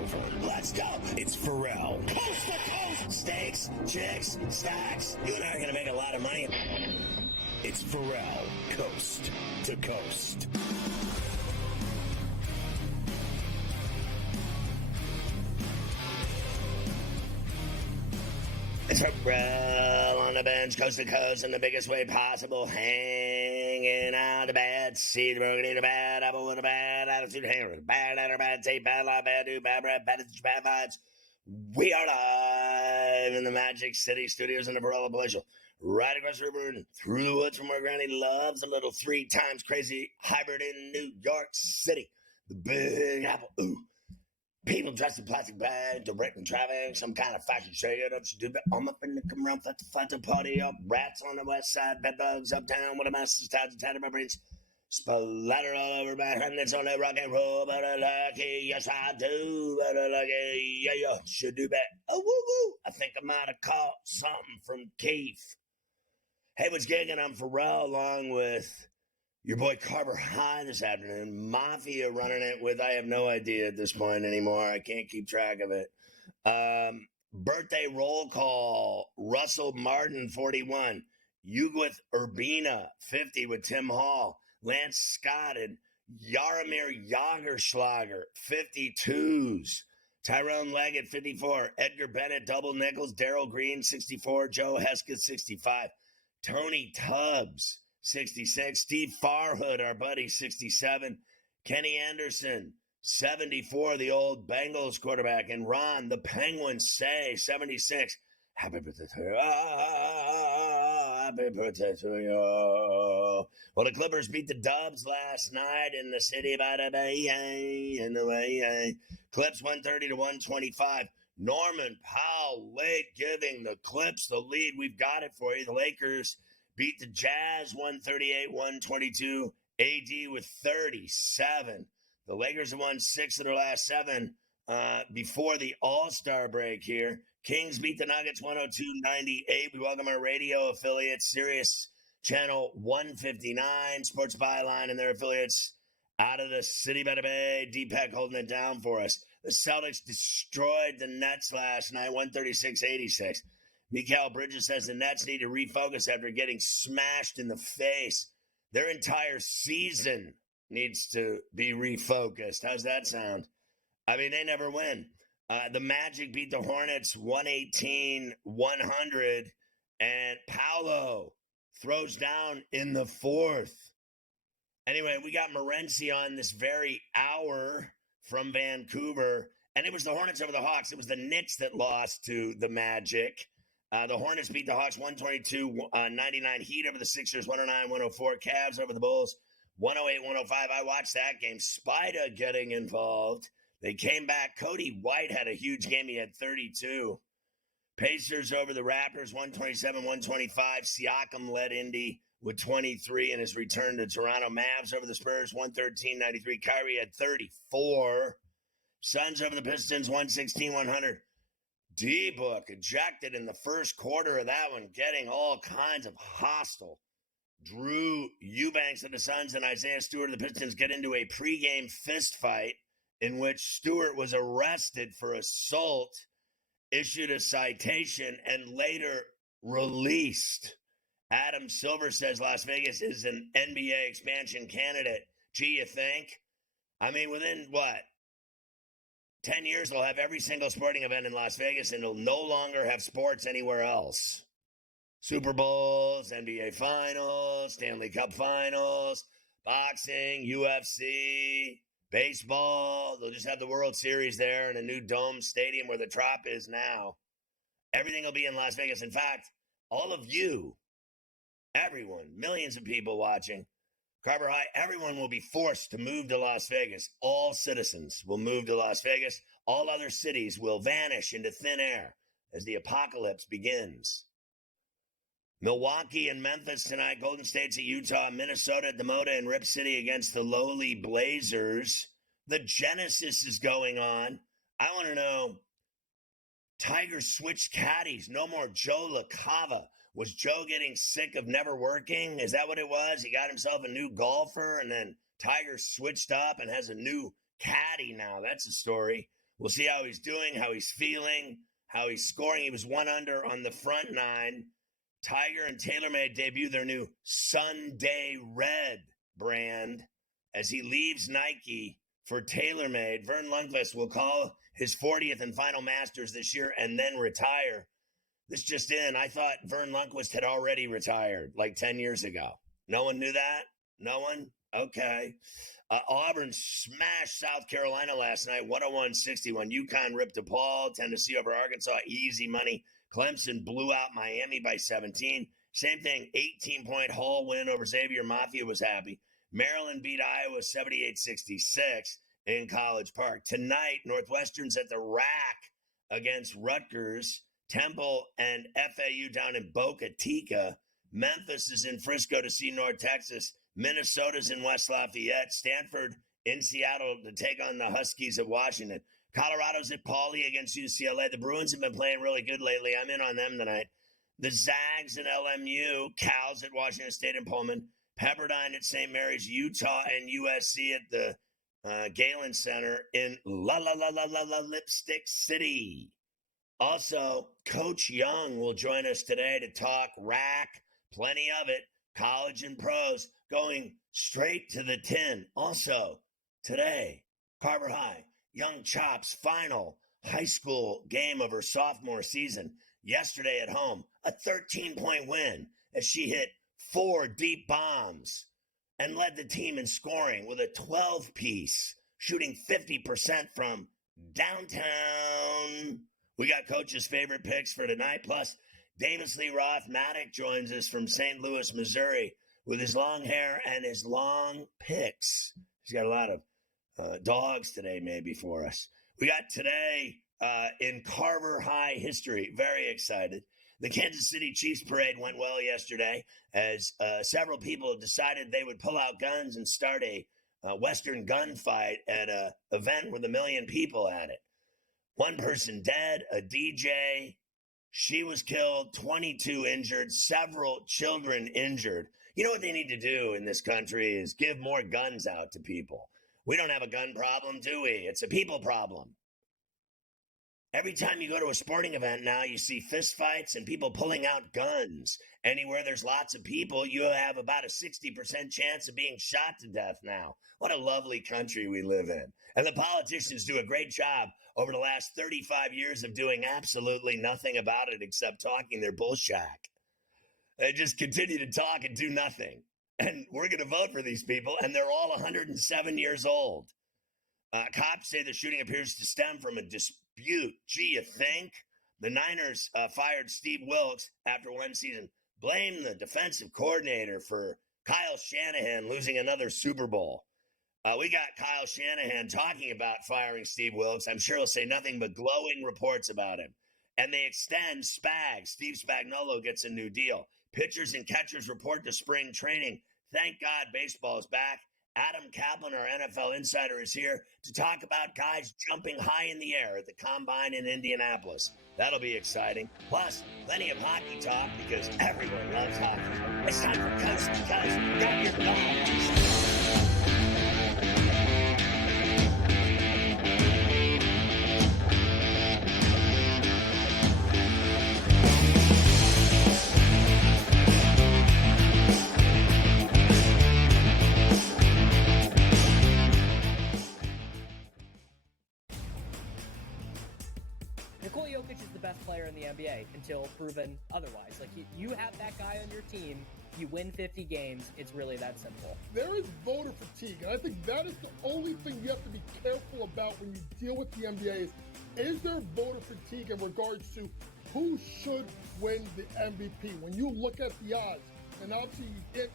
over. Let's go. It's Ferrall. Coast to coast. Steaks, chicks, stacks. You and I are going to make a lot of money. It's Ferrall. Coast to coast. It's Ferrall on the bench, coast to coast, in the biggest way possible, hanging out the bad seed, broken in a bad apple with a bad attitude, hanging with a bad letter, bad tape, bad lie, bad dude, bad breath, bad attitude, bad vibes. We are live in the Magic City Studios in the Ferrall Palatial, right across the river and through the woods from where Granny loves a little 3 times crazy hybrid in New York City. The Big Apple, ooh. People dressed in plastic bags, directing traffic, some kind of fashion show. You don't do that. I'm up in the come around, fat party up. Rats on the west side, bedbugs uptown. What a mess, tied to tattered my brains. Splatter all over my hand. It's on that rock and roll, but I like it. Yes, I do, but I like it. Yeah, should do that. Oh, woo, woo. I think I might have caught something from Keith. Hey, what's gigging? I'm Ferrall along with your boy Carver High this afternoon. Mafia running it with, I have no idea at this point anymore. I can't keep track of it. Birthday roll call. Russell Martin, 41. Uguith Urbina, 50 with Tim Hall. Lance Scott and Jaromir Jagerschlager, 52s. Tyrone Leggett, 54. Edgar Bennett, double nickels. Daryl Green, 64. Joe Hesketh, 65. Tony Tubbs, 66. Steve Farhood, our buddy, 67. Kenny Anderson, 74, the old Bengals quarterback. And Ron, the Penguins, say, 76. Happy birthday to you. Happy birthday to you. Well, the Clippers beat the Dubs last night in the city by the Bay. In the way. Clips 130-125. Norman Powell late giving the Clips the lead. We've got it for you. The Lakers beat the Jazz 138-122. AD with 37. The Lakers have won 6 of their last 7 before the All-Star break here. Kings beat the Nuggets 102-98. We welcome our radio affiliates, Sirius Channel 159, Sports Byline, and their affiliates out of the city by the Bay. D-Pack holding it down for us. The Celtics destroyed the Nets last night, 136-86. Mikal Bridges says the Nets need to refocus after getting smashed in the face. Their entire season needs to be refocused. How's that sound? I mean, they never win. The Magic beat the Hornets 118-100, and Paolo throws down in the 4th. Anyway, we got Morency on this very hour from Vancouver, and it was the Hornets over the Hawks. It was the Knicks that lost to the Magic. The Hornets beat the Hawks 122-99. Heat over the Sixers 109-104. Cavs over the Bulls 108-105. I watched that game. Spida getting involved. They came back. Cody White had a huge game. He had 32. Pacers over the Raptors 127-125. Siakam led Indy with 23 in his return to Toronto. Mavs over the Spurs 113-93. Kyrie had 34. Suns over the Pistons 116-100. D-Book ejected in the first quarter of that one, getting all kinds of hostile. Drew Eubanks of the Suns and Isaiah Stewart of the Pistons get into a pregame fist fight in which Stewart was arrested for assault, issued a citation, and later released. Adam Silver says Las Vegas is an NBA expansion candidate. Gee, you think? I mean, within, 10 years, they'll have every single sporting event in Las Vegas, and they'll no longer have sports anywhere else. Super Bowls, NBA Finals, Stanley Cup Finals, boxing, UFC, baseball. They'll just have the World Series there and a new dome stadium where the Trop is now. Everything will be in Las Vegas. In fact, all of you, everyone, millions of people watching, Carver High, everyone will be forced to move to Las Vegas. All citizens will move to Las Vegas. All other cities will vanish into thin air as the apocalypse begins. Milwaukee and Memphis tonight. Golden State's at Utah. Minnesota at Demota and Rip City against the lowly Blazers. The Genesis is going on. I want to know, Tiger switched caddies. No more Joe LaCava. Was Joe getting sick of never working? Is that what it was? He got himself a new golfer, and then Tiger switched up and has a new caddy now. That's a story. We'll see how he's doing, how he's feeling, how he's scoring. He was 1 under on the front 9. Tiger and TaylorMade debut their new Sunday Red brand as he leaves Nike for TaylorMade. Vern Lundquist will call his 40th and final Masters this year and then retire. This just in, I thought Vern Lundquist had already retired like 10 years ago. No one knew that? No one? Okay. Auburn smashed South Carolina last night, 101-61. UConn ripped DePaul, Tennessee over Arkansas, easy money. Clemson blew out Miami by 17. Same thing, 18-point Hall win over Xavier. Mafia was happy. Maryland beat Iowa 78-66 in College Park. Tonight, Northwestern's at the rack against Rutgers. Temple and FAU down in Boca Chica. Memphis is in Frisco to see North Texas. Minnesota's in West Lafayette. Stanford in Seattle to take on the Huskies of Washington. Colorado's at Pauley against UCLA. The Bruins have been playing really good lately. I'm in on them tonight. The Zags at LMU. Cals at Washington State and Pullman. Pepperdine at St. Mary's. Utah and USC at the Galen Center in Lipstick City. Also, Coach Young will join us today to talk rack. Plenty of it. College and pros going straight to the tin. Also, today, Carver High, Young Chop's final high school game of her sophomore season. Yesterday at home, a 13-point win as she hit 4 deep bombs and led the team in scoring with a 12-piece, shooting 50% from downtown. We got Coach's favorite picks for tonight, plus Davis Lee Roth-Matic joins us from St. Louis, Missouri, with his long hair and his long picks. He's got a lot of dogs today maybe for us. We got today in Carver High history, very excited. The Kansas City Chiefs parade went well yesterday as several people decided they would pull out guns and start a Western gunfight at an event with 1 million people at it. One person dead, a DJ. She was killed, 22 injured, several children injured. You know what they need to do in this country is give more guns out to people. We don't have a gun problem, do we? It's a people problem. Every time you go to a sporting event now, you see fistfights and people pulling out guns. Anywhere there's lots of people, you have about a 60% chance of being shot to death now. What a lovely country we live in. And the politicians do a great job over the last 35 years of doing absolutely nothing about it except talking their bullshit. They just continue to talk and do nothing. And we're going to vote for these people, and they're all 107 years old. Cops say the shooting appears to stem from a dispute. Gee, you think? The Niners fired Steve Wilkes after one season. Blame the defensive coordinator for Kyle Shanahan losing another Super Bowl. We got Kyle Shanahan talking about firing Steve Wilkes. I'm sure he'll say nothing but glowing reports about him. And they extend Spags. Steve Spagnuolo gets a new deal. Pitchers and catchers report to spring training. Thank God baseball is back. Adam Kaplan, our NFL insider, is here to talk about guys jumping high in the air at the Combine in Indianapolis. That'll be exciting. Plus, plenty of hockey talk because everyone loves hockey. It's time for Coast to Coast. Grab your dogs. Player in the NBA until proven otherwise. Like you have that guy on your team, you win 50 games, it's really that simple. There is voter fatigue, and I think that is the only thing you have to be careful about when you deal with the NBA is there voter fatigue in regards to who should win the MVP? When you look at the odds, and obviously you get,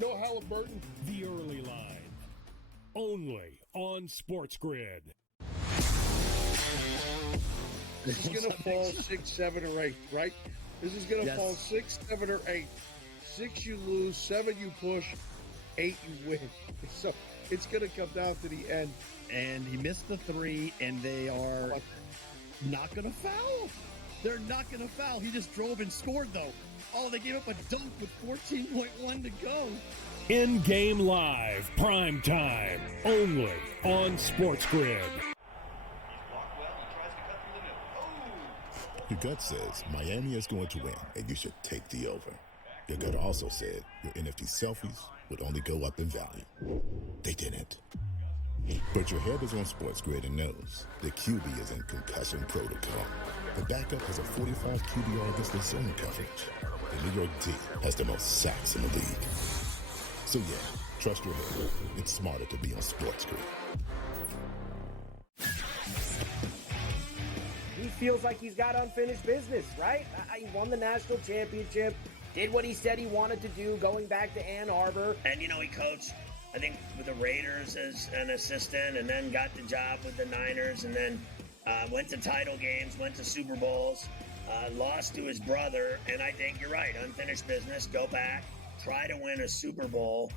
no Halliburton. The early line, only on SportsGrid. This is going to fall 6, 7, or 8, right? This is going to fall 6, 7, or 8. 6 you lose, 7 you push, 8 you win. So it's going to come down to the end. And he missed the 3, and they are not going to foul. They're not going to foul. He just drove and scored, though. Oh, they gave up a dunk with 14.1 to go. In-game live, prime time, only on SportsGrid. Your gut says Miami is going to win, and you should take the over. Your gut also said your NFT selfies would only go up in value. They didn't. But your head is on SportsGrid and knows the QB is in concussion protocol. The backup has a 45 QBR against the zone coverage. The New York D has the most sacks in the league. So yeah, trust your head. It's smarter to be on SportsGrid. He feels like he's got unfinished business, right? He won the national championship, did what he said he wanted to do, going back to Ann Arbor. And, he coached, I think, with the Raiders as an assistant, and then got the job with the Niners, and then went to title games, went to Super Bowls, lost to his brother, and I think you're right, unfinished business, go back, try to win a Super Bowl.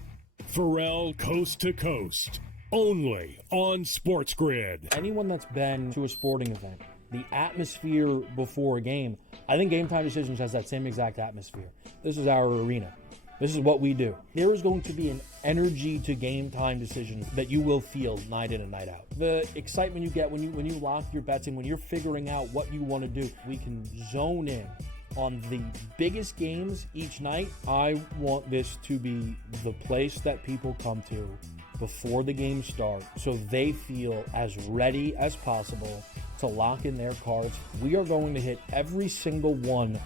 Ferrall Coast to Coast, only on SportsGrid. Anyone that's been to a sporting event, the atmosphere before a game, I think Game Time Decisions has that same exact atmosphere. This is our arena. This is what we do. There is going to be an energy to Game Time Decisions that you will feel night in and night out. The excitement you get when you lock your bets in, when you're figuring out what you want to do, we can zone in on the biggest games each night. I want this to be the place that people come to before the game starts so they feel as ready as possible to lock in their cards. We are going to hit every single one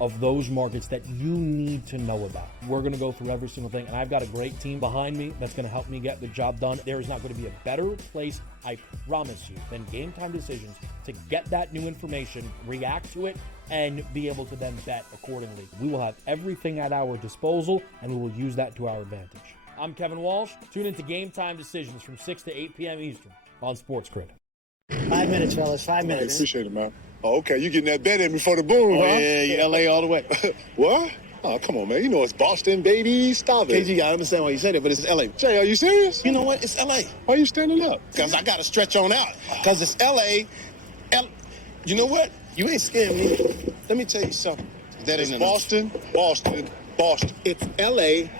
of those markets that you need to know about. We're going to go through every single thing, and I've got a great team behind me that's going to help me get the job done. There is not going to be a better place, I promise you, than Game Time Decisions to get that new information, react to it, and be able to then bet accordingly. We will have everything at our disposal, and we will use that to our advantage. I'm Kevin Walsh. Tune into Game Time Decisions from 6 to 8 p.m. Eastern on SportsGrid. 5 minutes, fellas. 5 minutes. Appreciate it, man. Oh, okay, you getting that bet in before the boom, huh? Yeah, LA all the way. What? Oh, come on, man. You know it's Boston, baby. Stop it. KG, I understand why you said it, but it's LA. Jay, are you serious? You know what? It's LA. Why are you standing up? Because I got to stretch on out. Because it's LA. You know what? You ain't scared me. Let me tell you something. That It's ain't Boston, Boston, Boston. It's LA.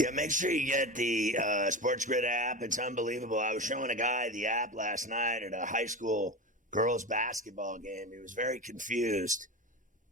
Yeah, make sure you get the SportsGrid app. It's unbelievable. I was showing a guy the app last night at a high school girls basketball game. He was very confused,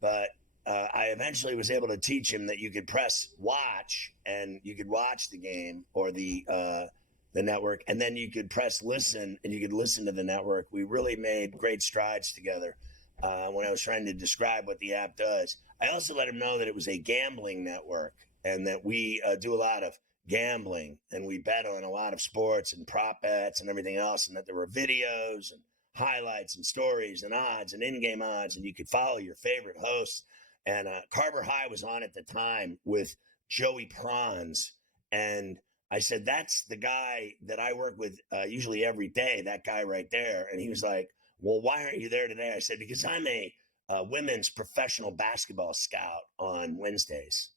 but I eventually was able to teach him that you could press watch and you could watch the game or the network, and then you could press listen and you could listen to the network. We really made great strides together when I was trying to describe what the app does. I also let him know that it was a gambling network, and that we do a lot of gambling and we bet on a lot of sports and prop bets and everything else, and that there were videos and highlights and stories and odds and in-game odds, and you could follow your favorite hosts. And Carver High was on at the time with Joey Prawns, and I said, that's the guy that I work with usually every day, that guy right there. And he was like, well, why aren't you there today? I said, because I'm a women's professional basketball scout on Wednesdays.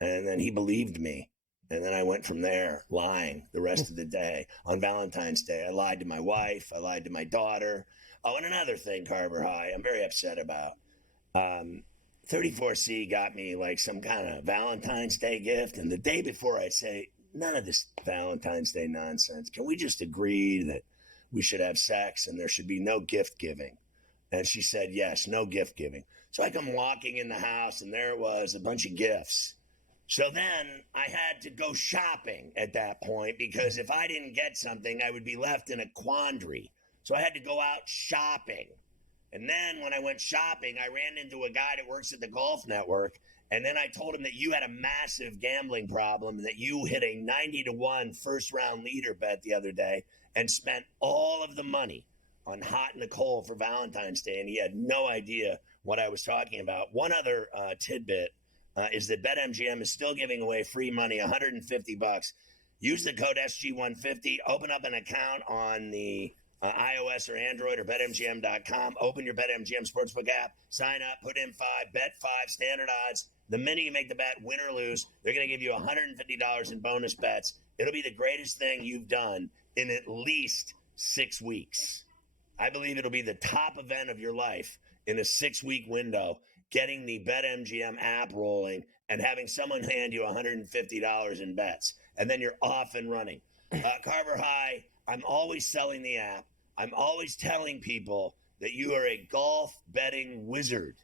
And then he believed me. And then I went from there lying the rest of the day. On Valentine's Day, I lied to my wife. I lied to my daughter. Oh, and another thing, Carver High, I'm very upset about. 34C got me like some kind of Valentine's Day gift. And the day before, I say, none of this Valentine's Day nonsense. Can we just agree that we should have sex and there should be no gift giving? And she said, yes, no gift giving. So I come walking in the house, and there it was, a bunch of gifts. So then I had to go shopping at that point, because if I didn't get something, I would be left in a quandary. So I had to go out shopping. And then when I went shopping, I ran into a guy that works at the Golf Network. And then I told him that you had a massive gambling problem and that you hit a 90-1 first-round leader bet the other day and spent all of the money on Hot Nicole for Valentine's Day. And he had no idea what I was talking about. One other tidbit. Is that BetMGM is still giving away free money, $150. Use the code SG150. Open up an account on the iOS or Android or BetMGM.com. Open your BetMGM Sportsbook app, sign up, put in 5, bet 5, standard odds. The minute you make the bet, win or lose, they're going to give you $150 in bonus bets. It'll be the greatest thing you've done in at least 6 weeks. I believe it'll be the top event of your life in a 6-week window, getting the BetMGM app rolling and having someone hand you $150 in bets. And then you're off and running. Carver High, I'm always selling the app. I'm always telling people that you are a golf betting wizard.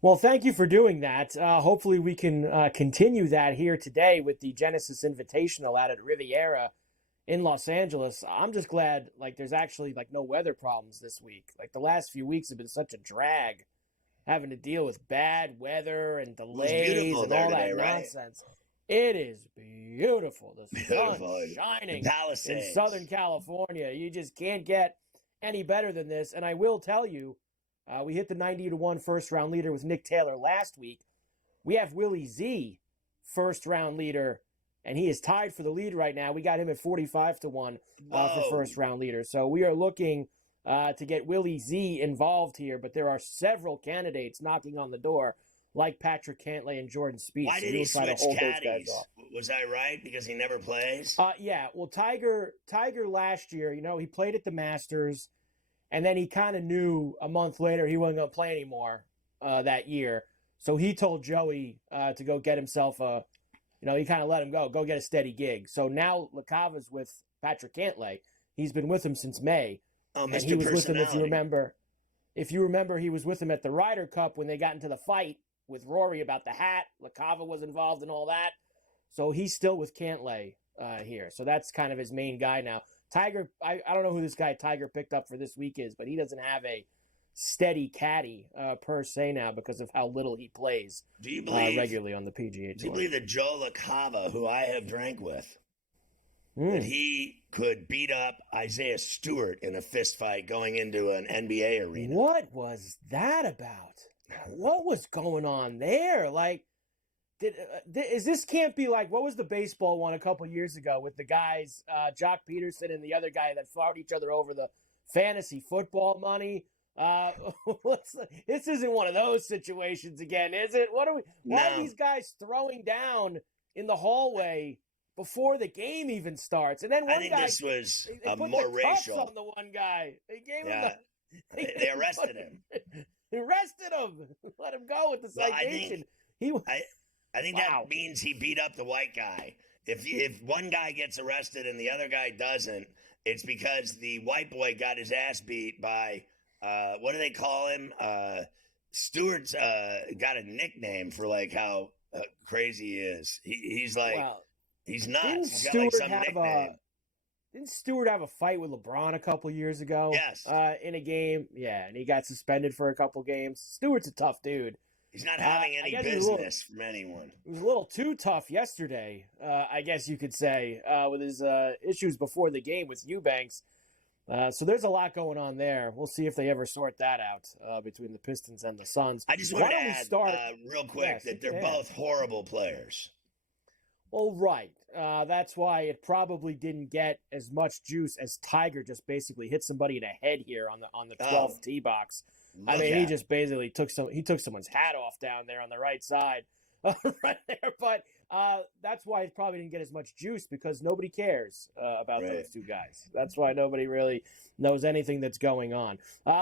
Well, thank you for doing that. Hopefully we can continue that here today with the Genesis Invitational out at Riviera in Los Angeles. I'm just glad, there's actually, no weather problems this week. The last few weeks have been such a drag, having to deal with bad weather and delays and all that nonsense. It is beautiful. The sun's shining in Southern California. You just can't get any better than this. And I will tell you, we hit the 90-1 first-round leader with Nick Taylor last week. We have Willie Z, first-round leader, and he is tied for the lead right now. We got him at 45-1 for first-round leader. So we are looking to get Willie Z involved here, but there are several candidates knocking on the door, like Patrick Cantlay and Jordan Spieth. Why did he switch caddies? Was I right? Because he never plays? Yeah. Well, Tiger last year, he played at the Masters, and then he kind of knew a month later he wasn't going to play anymore that year. So he told Joey to go get himself he kind of let him go get a steady gig. So now LaCava's with Patrick Cantlay. He's been with him since May. Oh, Mr. And he was with him, Personality. if you remember, he was with him at the Ryder Cup when they got into the fight with Rory about the hat. LaCava was involved in all that. So he's still with Cantlay here. So that's kind of his main guy now. Tiger, I don't know who this guy Tiger picked up for this week is, but he doesn't have a steady caddy per se now because of how little he plays regularly on the PGA Tour. Do you believe that Joe LaCava, who I have drank with, that he could beat up Isaiah Stewart in a fist fight going into an NBA arena? What was that about? What was going on there? Is this can't be like, what was the baseball one a couple years ago with the guys, Jock Peterson and the other guy that fought each other over the fantasy football money? This isn't one of those situations again, is it? Why are these guys throwing down in the hallway before the game even starts? And then one guy, this was they put more the cuffs racial on the one guy. They gave him they arrested him. They arrested him. Let him go with the citation. I think that means he beat up the white guy. If one guy gets arrested and the other guy doesn't, it's because the white boy got his ass beat by what do they call him? Stewart's got a nickname for how crazy he is. He's he's nuts. Didn't Stewart have a fight with LeBron a couple years ago? Yes. In a game. Yeah, and he got suspended for a couple games. Stewart's a tough dude. He's not having any business from anyone. He was a little too tough yesterday, I guess you could say, with his issues before the game with Eubanks. So there's a lot going on there. We'll see if they ever sort that out between the Pistons and the Suns. I just want to add real quick that they're both horrible players. Well, right. That's why it probably didn't get as much juice as Tiger just basically hit somebody in the head here on the 12th tee box. He just basically took someone's hat off down there on the right side, right there. But that's why it probably didn't get as much juice because nobody cares about those two guys. That's why nobody really knows anything that's going on.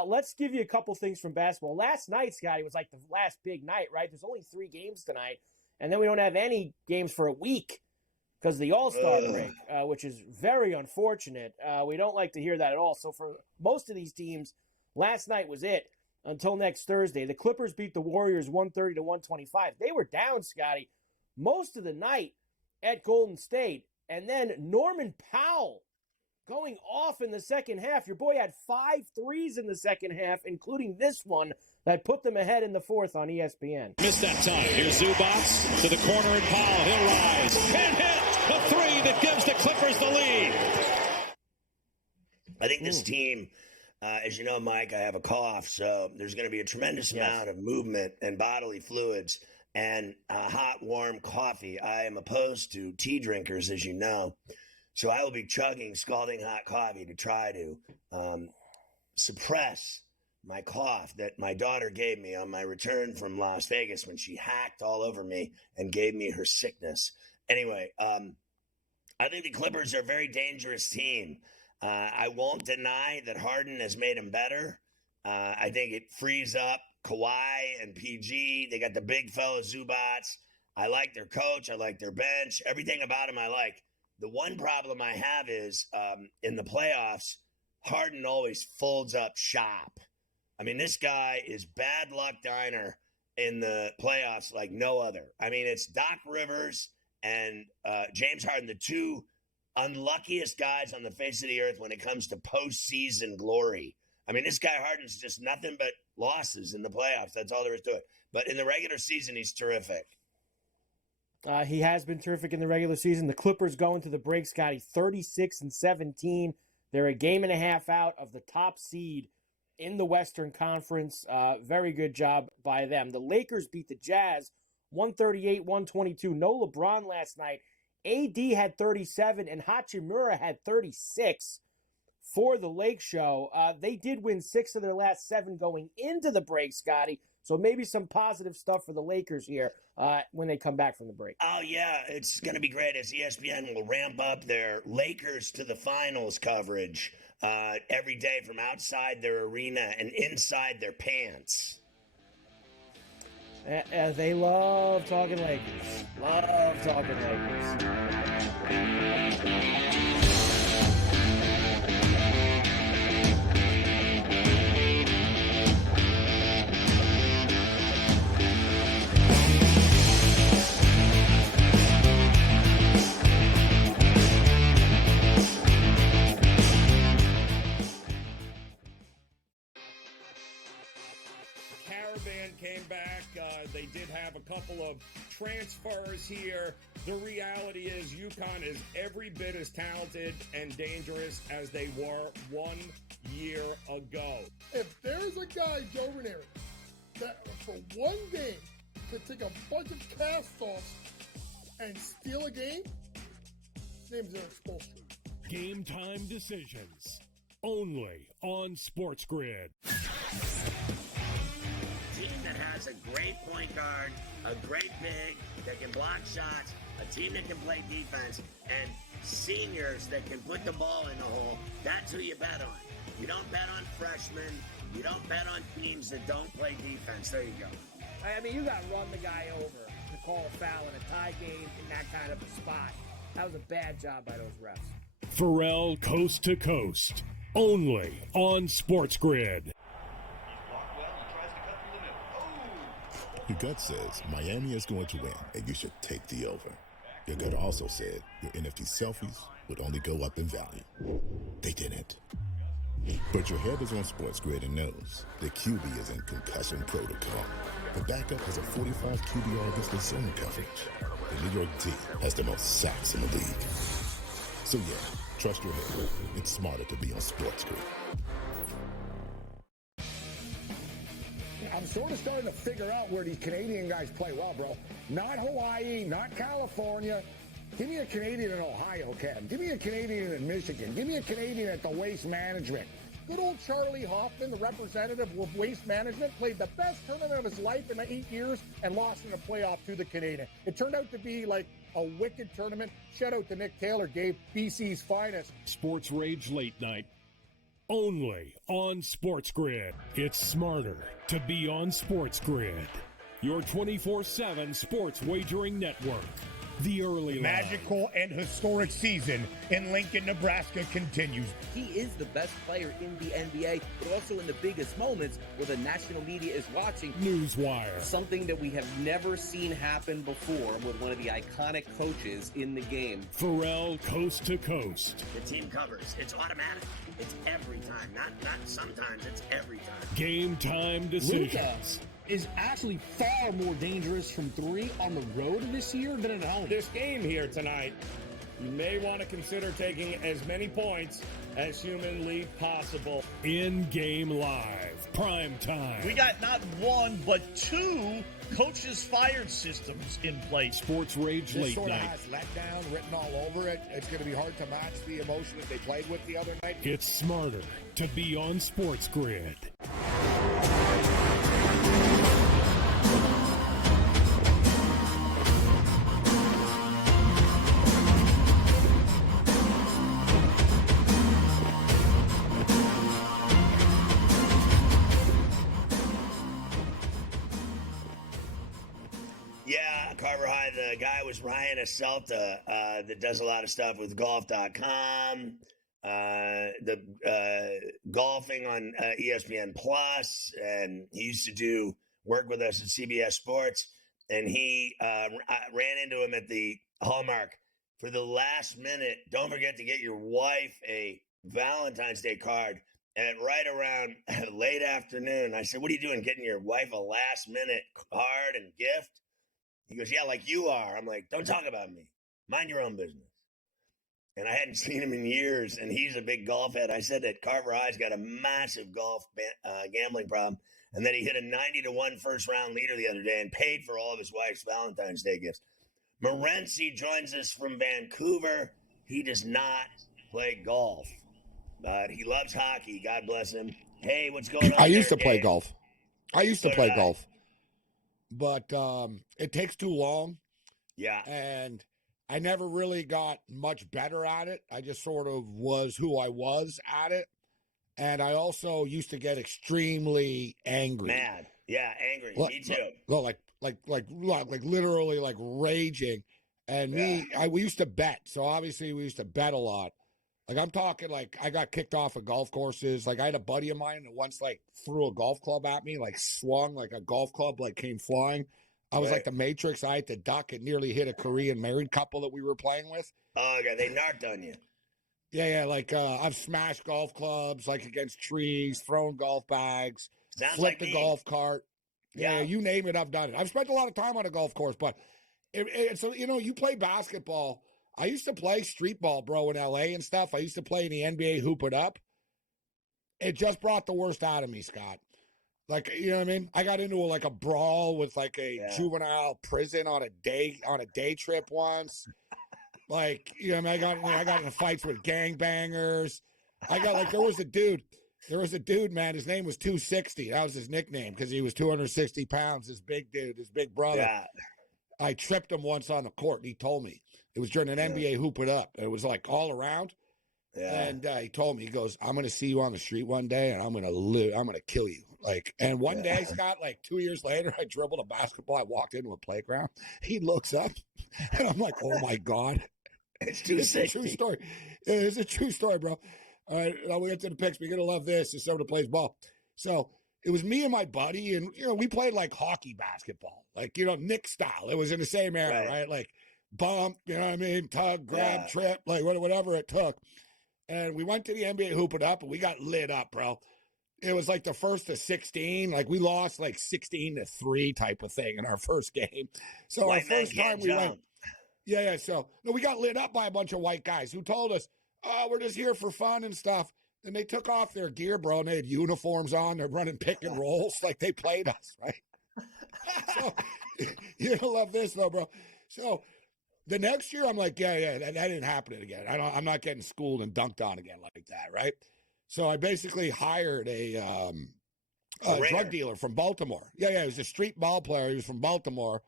Let's give you a couple things from basketball. Last night, Scotty, was like the last big night, right? There's only 3 games tonight, and then we don't have any games for a week because of the All-Star break, which is very unfortunate. We don't like to hear that at all. So for most of these teams, last night was it. Until next Thursday. The Clippers beat the Warriors 130-125. They were down, Scotty, most of the night at Golden State. And then Norman Powell going off in the second half. Your boy had 5 threes in the second half, including this one that put them ahead in the fourth on ESPN. Missed that time. Here's Zubats to the corner and Powell. He'll rise and hit the 3 that gives the Clippers the lead. I think this team... as you know, Mike, I have a cough, so there's going to be a tremendous amount of movement and bodily fluids and hot, warm coffee. I am opposed to tea drinkers, as you know. So I will be chugging scalding hot coffee to try to suppress my cough that my daughter gave me on my return from Las Vegas when she hacked all over me and gave me her sickness. Anyway, I think the Clippers are a very dangerous team. I won't deny that Harden has made them better. I think it frees up Kawhi and PG. They got the big fella Zubats. I like their coach. I like their bench. Everything about him I like. The one problem I have is in the playoffs, Harden always folds up shop. I mean, this guy is bad luck diner in the playoffs like no other. I mean, it's Doc Rivers and James Harden, the two unluckiest guys on the face of the earth when it comes to postseason glory. I mean, this guy Harden's just nothing but losses in the playoffs. That's all there is to it. But in the regular season, he's terrific. He has been terrific in the regular season. The Clippers going to the break, Scotty, 36-17. They're a game and a half out of the top seed in the Western Conference. Very good job by them. The Lakers beat the Jazz 138-122. No LeBron last night. AD had 37 and Hachimura had 36 for the Lake Show. They did win 6 of their last 7 going into the break, Scotty. So maybe some positive stuff for the Lakers here when they come back from the break. Oh, yeah, it's going to be great as ESPN will ramp up their Lakers to the finals coverage every day from outside their arena and inside their pants. They love talking Lakers. Love talking Lakers. Came back. They did have a couple of transfers here. The reality is UConn is every bit as talented and dangerous as they were 1 year ago. If there's a guy, Joe Ranieri, that for one game could take a bunch of cast-offs and steal a game, his name's Eric Spoelstra. Game time decisions. Only on SportsGrid. Team that has a great point guard, a great big that can block shots, a team that can play defense, and seniors that can put the ball in the hole. That's who you bet on. You don't bet on freshmen. You don't bet on teams that don't play defense. There you go. I mean, you got to run the guy over to call a foul in a tie game in that kind of a spot. That was a bad job by those refs. Ferrall Coast to Coast. Only on SportsGrid. Your gut says Miami is going to win, and you should take the over. Your gut also said your NFT selfies would only go up in value. They didn't. But your head is on SportsGrid and knows the QB is in concussion protocol. The backup has a 45 QBR against zone coverage. The New York D has the most sacks in the league. So yeah, trust your head. It's smarter to be on SportsGrid. I'm sort of starting to figure out where these Canadian guys play well, bro. Not Hawaii, not California. Give me a Canadian in Ohio, Ken. Give me a Canadian in Michigan. Give me a Canadian at the Waste Management. Good old Charlie Hoffman, the representative of Waste Management, played the best tournament of his life in 8 years and lost in a playoff to the Canadian. It turned out to be like a wicked tournament. Shout out to Nick Taylor, gave BC's finest. Sports Rage Late Night. Only on SportsGrid. It's smarter to be on SportsGrid. Your 24/7 sports wagering network. The early line. Magical and historic season in Lincoln, Nebraska continues. He is the best player in the NBA, but also in the biggest moments where the national media is watching. Newswire. Something that we have never seen happen before with one of the iconic coaches in the game. Ferrall Coast to Coast. The team covers. It's automatic. It's every time. Not sometimes. It's every time. Game time decisions. Luka is actually far more dangerous from 3 on the road this year than at home. This game here tonight you may want to consider taking as many points as humanly possible. In-game live, prime time. We got not one, but two coaches fired systems in place. Sports Rage This Late sort of Night. has letdown written all over it. It's going to be hard to match the emotion that they played with the other night. It's smarter to be on SportsGrid. Yeah, Carver High, the guy was Ryan Aselta that does a lot of stuff with golf.com, the golfing on ESPN Plus, and he used to do work with us at CBS Sports, and he I ran into him at the Hallmark for the last minute. Don't forget to get your wife a Valentine's Day card at right around late afternoon. I said, what are you doing, getting your wife a last minute card and gift? He goes, yeah, like you are. I'm like, don't talk about me. Mind your own business. And I hadn't seen him in years, and he's a big golf head. I said that Carver High's got a massive golf gambling problem, and that he hit a 90-1 first-round leader the other day and paid for all of his wife's Valentine's Day gifts. Morency joins us from Vancouver. He does not play golf, but he loves hockey. God bless him. Hey, what's going on? I used to play Gabe? golf. I used to So play did I. golf. But it takes too long. Yeah. And I never really got much better at it. I just sort of was who I was at it. And I also used to get extremely angry. Mad. Yeah, angry. Me too. Well, like literally like raging. And we used to bet. So obviously we used to bet a lot. Like I'm talking like I got kicked off of golf courses. Like I had a buddy of mine that once like threw a golf club at me, like swung like a golf club, like came flying. I was like the Matrix. I had to duck and nearly hit a Korean married couple that we were playing with. Oh, okay. They narked on you. Yeah. Like I've smashed golf clubs like against trees, thrown golf bags, Sounds flipped like a me. golf cart. Yeah, you name it, I've done it. I've spent a lot of time on a golf course, but so you play basketball. I used to play street ball, bro, in LA and stuff. I used to play in the NBA, hoop it up. It just brought the worst out of me, Scott. Like, you know what I mean? I got into like a brawl with like a juvenile prison on a day trip once. Like, you know, I mean, I got into fights with gangbangers. There was a dude, man. His name was 260. That was his nickname because he was 260 pounds. This big dude, his big brother. Yeah. I tripped him once on the court, and he told me. It was during an NBA hoop it up. It was like all around. Yeah. And he told me, he goes, I'm going to see you on the street one day and I'm going to kill you. Like, and one day, Scott, like 2 years later, I dribbled a basketball. I walked into a playground. He looks up and I'm like, oh my God. It's a true story. It's a true story, bro. All right. Now we get to the picks. We're going to love this. It's someone that plays ball. So it was me and my buddy, and, we played like hockey basketball, like, Nick style. It was in the same era, right? Like, bump, you know what I mean? Tug, grab, trip, like whatever it took. And we went to the NBA hoop it up, and we got lit up, bro. It was like the first to 16. Like we lost like 16-3 type of thing in our first game. So our first time we went. Yeah. So no, we got lit up by a bunch of white guys who told us, oh, we're just here for fun and stuff. Then they took off their gear, bro, and they had uniforms on. They're running pick and rolls like they played us, right? So you're going to love this, though, bro. So the next year, I'm like, that didn't happen again. I'm not getting schooled and dunked on again like that, right? So I basically hired a drug dealer from Baltimore. Yeah, he was a street ball player. He was from Baltimore.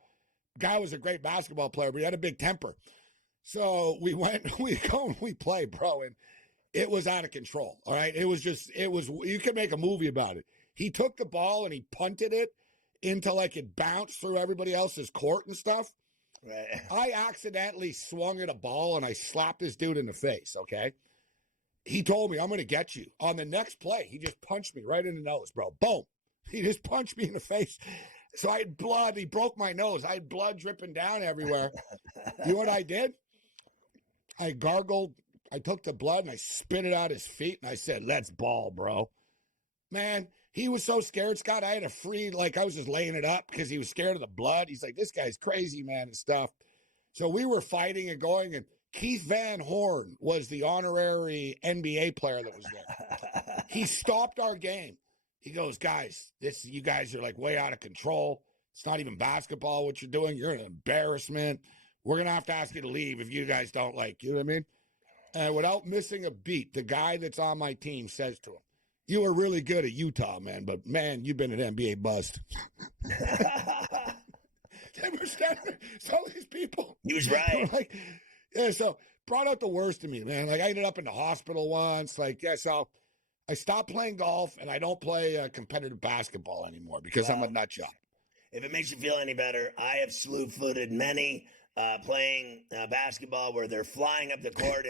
Guy was a great basketball player, but he had a big temper. So we play, bro, and it was out of control, all right? You could make a movie about it. He took the ball and he punted it into like it bounced through everybody else's court and stuff. Right. I accidentally swung at a ball and I slapped this dude in the face, okay? He told me, I'm going to get you. On the next play, he just punched me right in the nose, bro. Boom. He just punched me in the face. So I had blood. He broke my nose. I had blood dripping down everywhere. You know what I did? I gargled. I took the blood and I spit it out his feet and I said, let's ball, bro. Man, he was so scared, Scott. I had I was just laying it up because he was scared of the blood. He's like, this guy's crazy, man, and stuff. So we were fighting and going, and Keith Van Horn was the honorary NBA player that was there. He stopped our game. He goes, guys, you guys are like way out of control. It's not even basketball what you're doing. You're an embarrassment. We're going to have to ask you to leave if you guys don't like, you know what I mean? And without missing a beat, the guy that's on my team says to him, you were really good at Utah, man, but, man, you've been an NBA bust. So these people. He was right. Like, yeah, so brought out the worst of me, man. Like, I ended up in the hospital once. Like, yeah, so I stopped playing golf, and I don't play competitive basketball anymore because I'm a nut job. If it makes you feel any better, I have slew-footed many playing basketball where they're flying up the court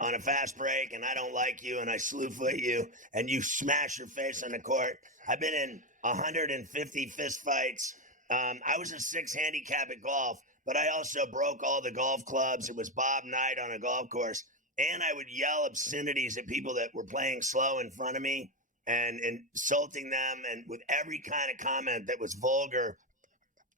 on a fast break, and I don't like you, and I slew-foot you, and you smash your face on the court. I've been in 150 fist fights. I was a 6 handicap at golf, but I also broke all the golf clubs. It was Bob Knight on a golf course, and I would yell obscenities at people that were playing slow in front of me and insulting them, and with every kind of comment that was vulgar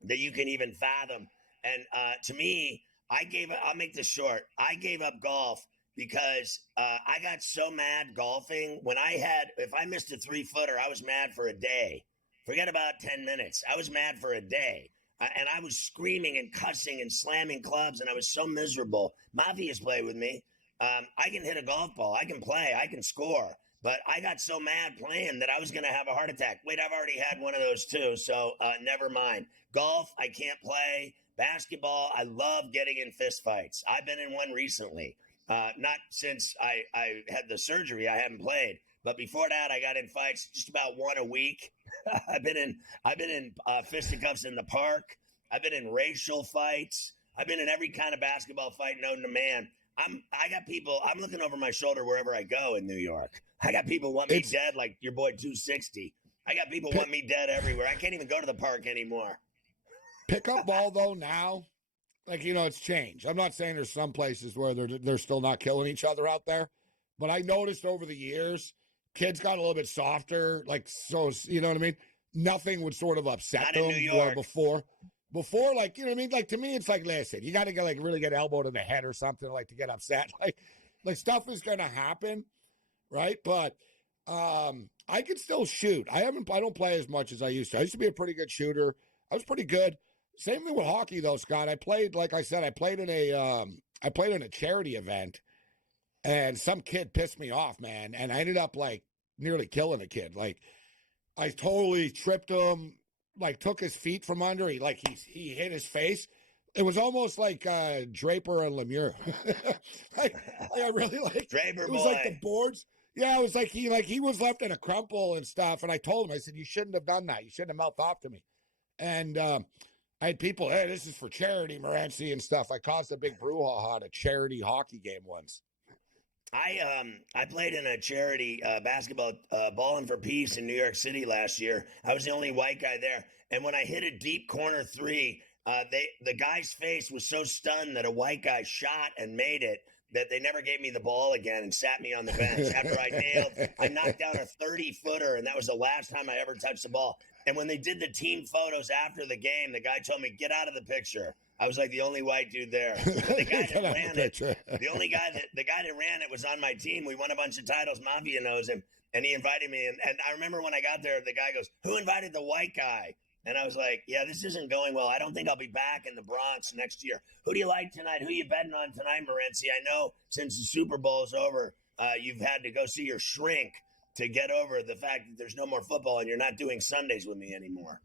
that you can even fathom. And to me, I'll make this short. I gave up golf because I got so mad golfing. If I missed a 3-footer, I was mad for a day. Forget about 10 minutes. I was mad for a day. And I was screaming and cussing and slamming clubs, and I was so miserable. Mafias play with me. I can hit a golf ball. I can play. I can score. But I got so mad playing that I was going to have a heart attack. Wait, I've already had one of those too, so never mind. Golf, I can't play. Basketball, I love getting in fist fights. I've been in one recently. Not since I had the surgery, I haven't played. But before that, I got in fights just about one a week. I've been in fisticuffs in the park. I've been in racial fights. I've been in every kind of basketball fight known to man. I got people. I'm looking over my shoulder wherever I go in New York. I got people want me dead, like your boy 260. I got people want me dead everywhere. I can't even go to the park anymore. Pickup ball though now, like it's changed. I'm not saying there's some places where they're still not killing each other out there, but I noticed over the years, kids got a little bit softer. Like so, you know what I mean? Nothing would sort of upset them where before. Before, like, you know what I mean? Like, to me, it's like, listen, you got to like really get elbowed in the head or something like to get upset. Like stuff is going to happen, right? But I can still shoot. I don't play as much as I used to. I used to be a pretty good shooter. I was pretty good. Same thing with hockey, though, Scott. I played, like I said, I played in a charity event, and some kid pissed me off, man. And I ended up like nearly killing a kid. Like, I totally tripped him. Like took his feet from under. He hit his face. It was almost like Draper and Lemieux. like I really like Draper. It was boy. like the boards. Yeah, it was like he was left in a crumple and stuff. And I told him, I said, you shouldn't have done that. You shouldn't have mouthed off to me. And I had people, hey, this is for charity, Morency and stuff. I caused a big brouhaha at a charity hockey game once. I played in a charity basketball Ballin' for Peace in New York City last year. I was the only white guy there. And when I hit a deep corner three, the guy's face was so stunned that a white guy shot and made it that they never gave me the ball again and sat me on the bench after I knocked down a 30-footer, and that was the last time I ever touched the ball. And when they did the team photos after the game, the guy told me, get out of the picture. I was like the only white dude there. But the guy that ran it, the guy that ran it was on my team. We won a bunch of titles. Mafia knows him. And he invited me. And I remember when I got there, the guy goes, who invited the white guy? And I was like, yeah, this isn't going well. I don't think I'll be back in the Bronx next year. Who do you like tonight? Who you betting on tonight, Morency? I know since the Super Bowl is over, you've had to go see your shrink to get over the fact that there's no more football and you're not doing Sundays with me anymore.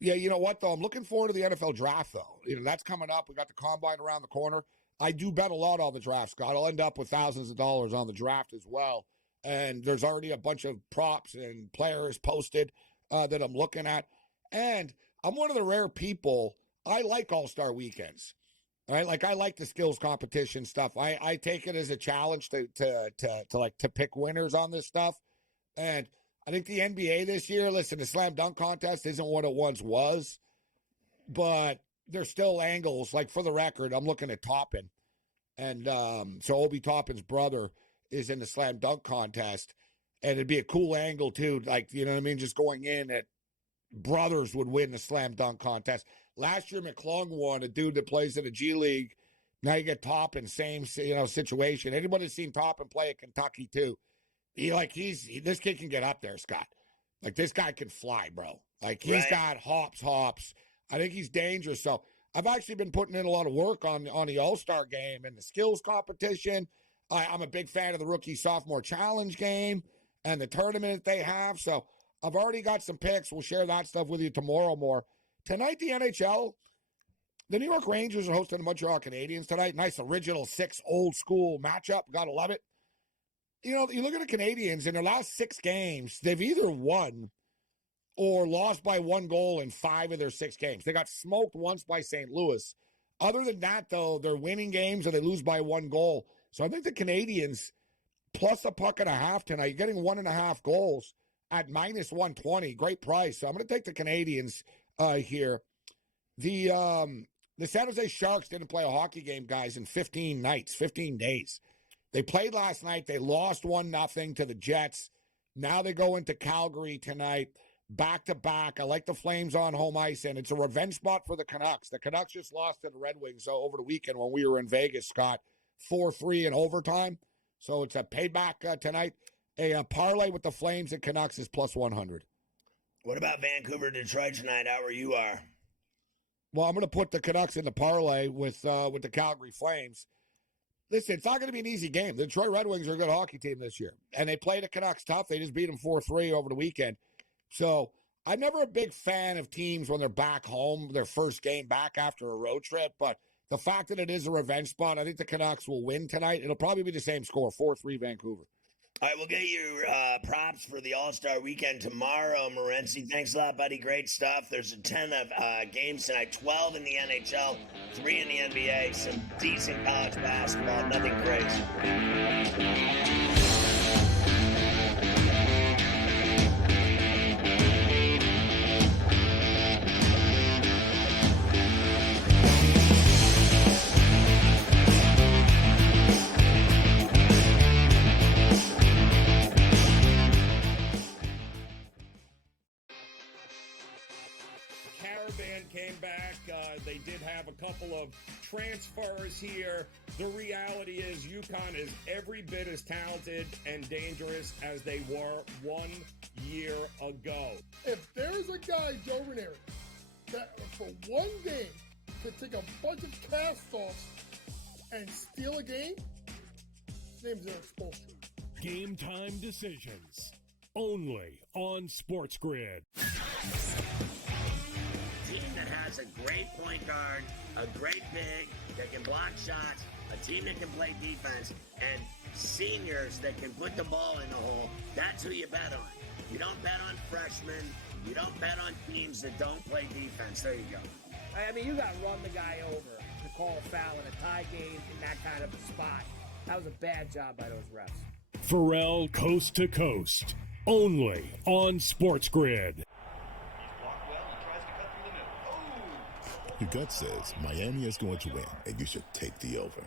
Yeah, you know what, though? I'm looking forward to the NFL draft, though. That's coming up. We got the combine around the corner. I do bet a lot on the draft, Scott. I'll end up with thousands of dollars on the draft as well. And there's already a bunch of props and players posted that I'm looking at. And I'm one of the rare people, I like All-Star weekends. Right? Like, I like the skills competition stuff. I take it as a challenge to pick winners on this stuff. And I think the NBA this year, listen, the slam dunk contest isn't what it once was, but there's still angles. Like, for the record, I'm looking at Toppin. And so Obi Toppin's brother is in the slam dunk contest. And it'd be a cool angle, too. Like, you know what I mean? Just going in at brothers would win the slam dunk contest. Last year, McClung won, a dude that plays in the G League Now you get Toppin, same situation. Anybody's seen Toppin play at Kentucky too? This kid can get up there, Scott. Like, this guy can fly, bro. Like, he's got hops. I think he's dangerous. So I've actually been putting in a lot of work on the All-Star game and the skills competition. I'm a big fan of the rookie sophomore challenge game and the tournament that they have. So I've already got some picks. We'll share that stuff with you tomorrow more. Tonight, the NHL, the New York Rangers are hosting the Montreal Canadiens tonight. Nice original 6 old school matchup. Gotta love it. You know, you look at the Canadiens, in their last 6 games, they've either won or lost by 1 goal in 5 of their 6 games. They got smoked once by St. Louis. Other than that, though, they're winning games or they lose by 1 goal. So I think the Canadiens, plus a puck and a half tonight, you're getting 1.5 goals at minus 120. Great price. So I'm going to take the Canadiens here. The San Jose Sharks didn't play a hockey game, guys, in 15 days. They played last night. They lost 1-0 to the Jets. Now they go into Calgary tonight, back-to-back. I like the Flames on home ice, and it's a revenge spot for the Canucks. The Canucks just lost to the Red Wings over the weekend when we were in Vegas, Scott, 4-3 in overtime. So it's a payback tonight. A parlay with the Flames and Canucks is plus 100. What about Vancouver, Detroit tonight, out where you are? Well, I'm going to put the Canucks in the parlay with the Calgary Flames. Listen, it's not going to be an easy game. The Detroit Red Wings are a good hockey team this year, and they play the Canucks tough. They just beat them 4-3 over the weekend. So I'm never a big fan of teams when they're back home, their first game back after a road trip, but the fact that it is a revenge spot, I think the Canucks will win tonight. It'll probably be the same score, 4-3 Vancouver. All right, we'll get your props for the All-Star weekend tomorrow, Morency. Thanks a lot, buddy. Great stuff. There's a ton of games tonight, 12 in the NHL, 3 in the NBA, some decent college basketball, nothing crazy. Came back. They did have a couple of transfers here. The reality is UConn is every bit as talented and dangerous as they were 1 year ago. If there's a guy, Joe Ranieri, that for one game could take a bunch of cast-offs and steal a game, his name's Eric Spoelstra. Game time decisions. Only on SportsGrid. Team that has a great point guard, a great big that can block shots, a team that can play defense, and seniors that can put the ball in the hole. That's who you bet on. You don't bet on freshmen. You don't bet on teams that don't play defense. There you go. I mean, you got to run the guy over to call a foul in a tie game in that kind of a spot. That was a bad job by those refs. Ferrall coast to coast. Only on SportsGrid. Your gut says Miami is going to win, and you should take the over.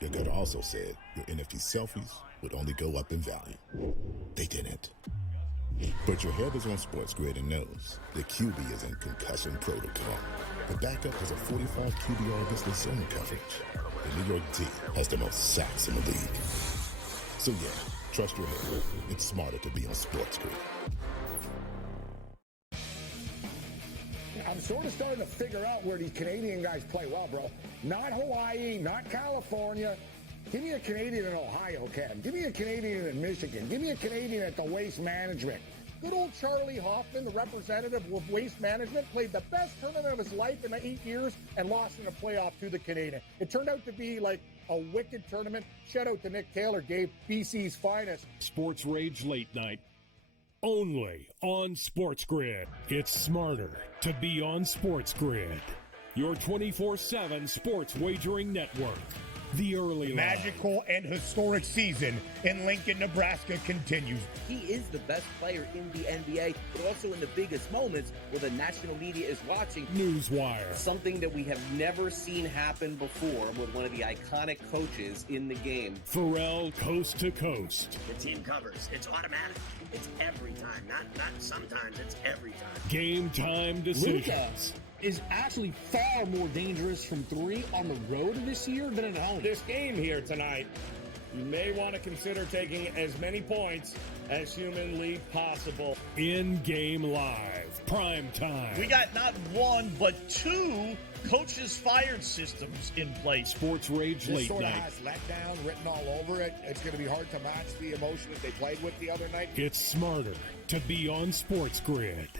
Your gut also said your NFT selfies would only go up in value. They didn't. But your head is on SportsGrid and knows the QB is in concussion protocol. The backup has a 45 QBR against the zone coverage. The New York D has the most sacks in the league. So yeah, trust your head. It's smarter to be on SportsGrid. I'm sort of starting to figure out where these Canadian guys play well, bro. Not Hawaii, not California. Give me a Canadian in Ohio, Ken. Give me a Canadian in Michigan. Give me a Canadian at the Waste Management. Good old Charlie Hoffman, the representative of Waste Management, played the best tournament of his life in 8 years and lost in the playoff to the Canadian. It turned out to be like a wicked tournament. Shout out to Nick Taylor, gave BC's finest. Sports Rage Late Night. Only on SportsGrid. It's smarter to be on SportsGrid. Your 24/7 sports wagering network. The early line. Magical and historic season in Lincoln, Nebraska continues. He is the best player in the NBA, but also in the biggest moments where the national media is watching. Newswire. Something that we have never seen happen before with one of the iconic coaches in the game. Ferrall coast to coast. The team covers. It's automatic. It's every time. Not sometimes. It's every time. Game time decisions. is actually far more dangerous from three on the road this year than at home. This game here tonight, you may want to consider taking as many points as humanly possible. In-game live, prime time. We got not one, but two coaches fired systems in place. Sports Rage This Late sort of Night. has letdown written all over it. It's going to be hard to match the emotion that they played with the other night. It's smarter to be on Sports Grid.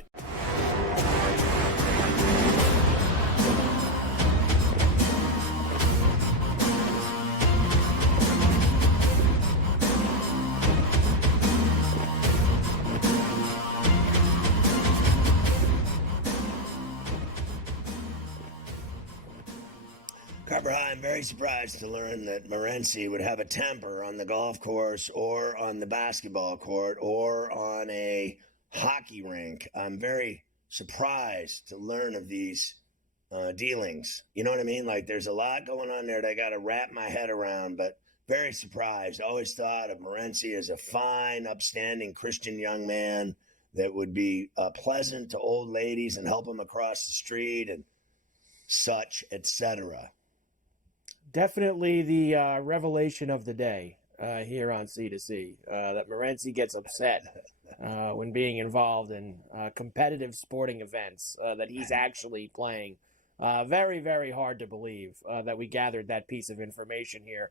Carver High, I'm very surprised to learn that Morency would have a temper on the golf course or on the basketball court or on a hockey rink. I'm very surprised to learn of these dealings. You know what I mean? Like, there's a lot going on there that I got to wrap my head around, but very surprised. Always thought of Morency as a fine, upstanding Christian young man that would be pleasant to old ladies and help them across the street and such, etc. Definitely the revelation of the day here on C2C, that Morency gets upset when being involved in competitive sporting events that he's actually playing. Very, very hard to believe that we gathered that piece of information here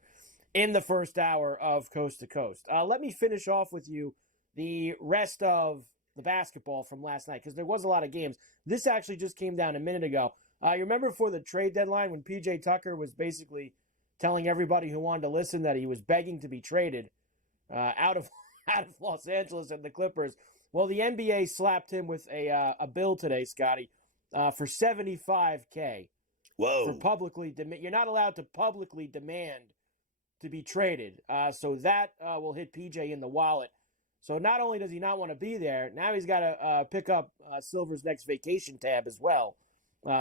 in the first hour of Coast to Coast. Let me finish off with you the rest of the basketball from last night, because there was a lot of games. This actually just came down a minute ago. You remember for the trade deadline when P.J. Tucker was basically telling everybody who wanted to listen that he was begging to be traded out of Los Angeles and the Clippers? Well, the NBA slapped him with a bill today, Scotty, for $75K. Whoa! For publicly you're not allowed to publicly demand to be traded. So that will hit PJ in the wallet. So not only does he not want to be there, now he's got to pick up Silver's next vacation tab as well.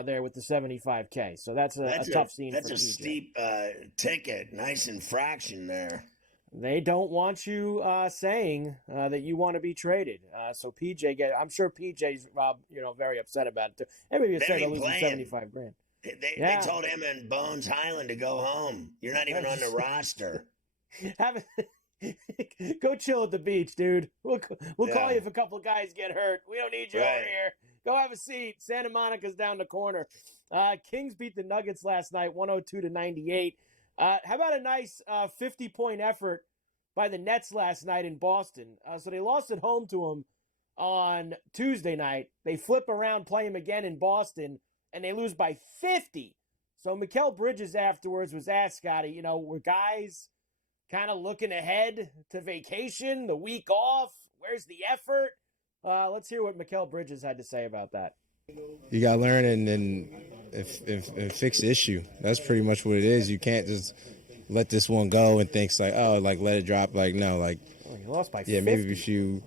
There with the $75K. So that's a tough scene. That's for a PJ. steep ticket. Nice infraction there. They don't want you saying that you want to be traded. So PJ, I'm sure PJ's very upset about it too. And maybe upset about losing $75,000. They told him and Bones Highland to go home. You're not even on the roster. Go chill at the beach, dude. We'll call you if a couple of guys get hurt. We don't need you over here. Go have a seat. Santa Monica's down the corner. Kings beat the Nuggets last night, 102-98. How about a nice 50-point effort by the Nets last night in Boston? So they lost at home to them on Tuesday night. They flip around, play them again in Boston, and they lose by 50. So Mikal Bridges afterwards was asked, Scotty, were guys kind of looking ahead to vacation, the week off? Where's the effort? Let's hear what Mikal Bridges had to say about that. You got to learn and fix the issue. That's pretty much what it is. You can't just let this one go and think let it drop. No, you lost by 50. Yeah, maybe if you